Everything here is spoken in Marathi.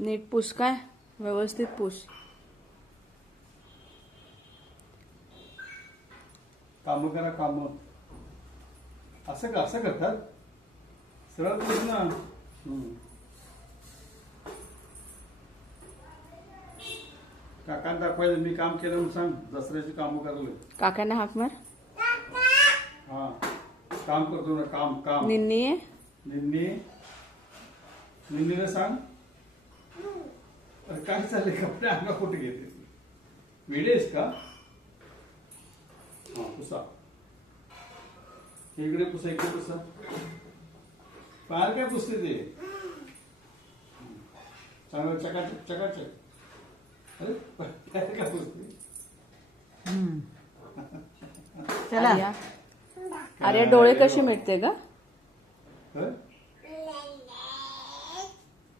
नीट पुस काय व्यवस्थित पुस. काम करा काम. असं का असं करतात सरळ पुस ना. काकांना दाखवायचं मी काम केलं म्हणून सांग. दसऱ्याची कामं करायला. काकांना हाक मार. हा काम करतो ना काम काम. निन्नी आहे. निन्नीला सांग. अरे काय चाललंय कपडे अंगा कुठे घेते वेळेस का. हा पुसा इकडे पुसा इकडे पुसा. बाहेर काय पुसते ते चांगलं चकाचक चकाचक. अरे बाहेर काय पुसते. चला आर्या डोळे कसे मिटते का.